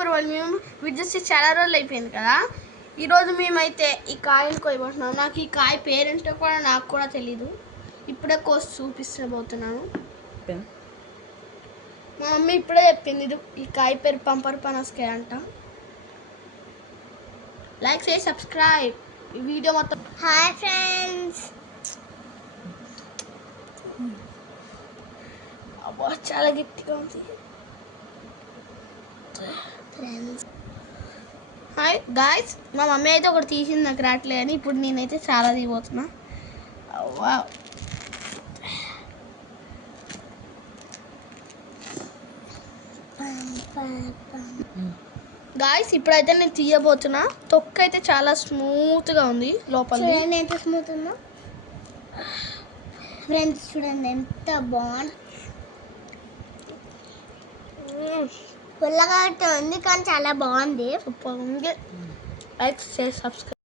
Super వాళ్ళు మేము visit చేసి చాలా రోజులు అయిపోయింది కదా. ఈరోజు మేమైతే ఈ కాయలు కోయబోతున్నాం. నాకు ఈ కాయ పేరేంటో కూడా నాకు కూడా తెలీదు. ఇప్పుడే కోసి చూపిస్తబోతున్నాను. మా మమ్మీ ఇప్పుడే చెప్పింది ఇది ఈ కాయ పేరు పంపర్ పనసకాయ అంట. లైక్ చేసి సబ్స్క్రైబ్ ఈ వీడియో మొత్తం. Hi friends. అబ్బా చాలా గట్టిగా ఉంది ఫ్రెండ్స్. హాయ్ గాయ్స్, మా మమ్మీ అయితే ఒకటి తీసింది నాకు రావట్లే అని ఇప్పుడు నేనైతే చాలా తీయబోతున్నా. వావ్ గాయ్స్ ఇప్పుడైతే నేను తీయబోతున్నా. తొక్క అయితే చాలా స్మూత్గా ఉంది లోపల. చూడండి ఎంత స్మూత్ ఉందో ఫ్రెండ్స్. చూడండి ఎంత బాగుంది. పుల్లగా ఉంది కానీ చాలా బాగుంది. సూపర్ ఉంది. లైక్ చేసి సబ్స్క్రైబ్.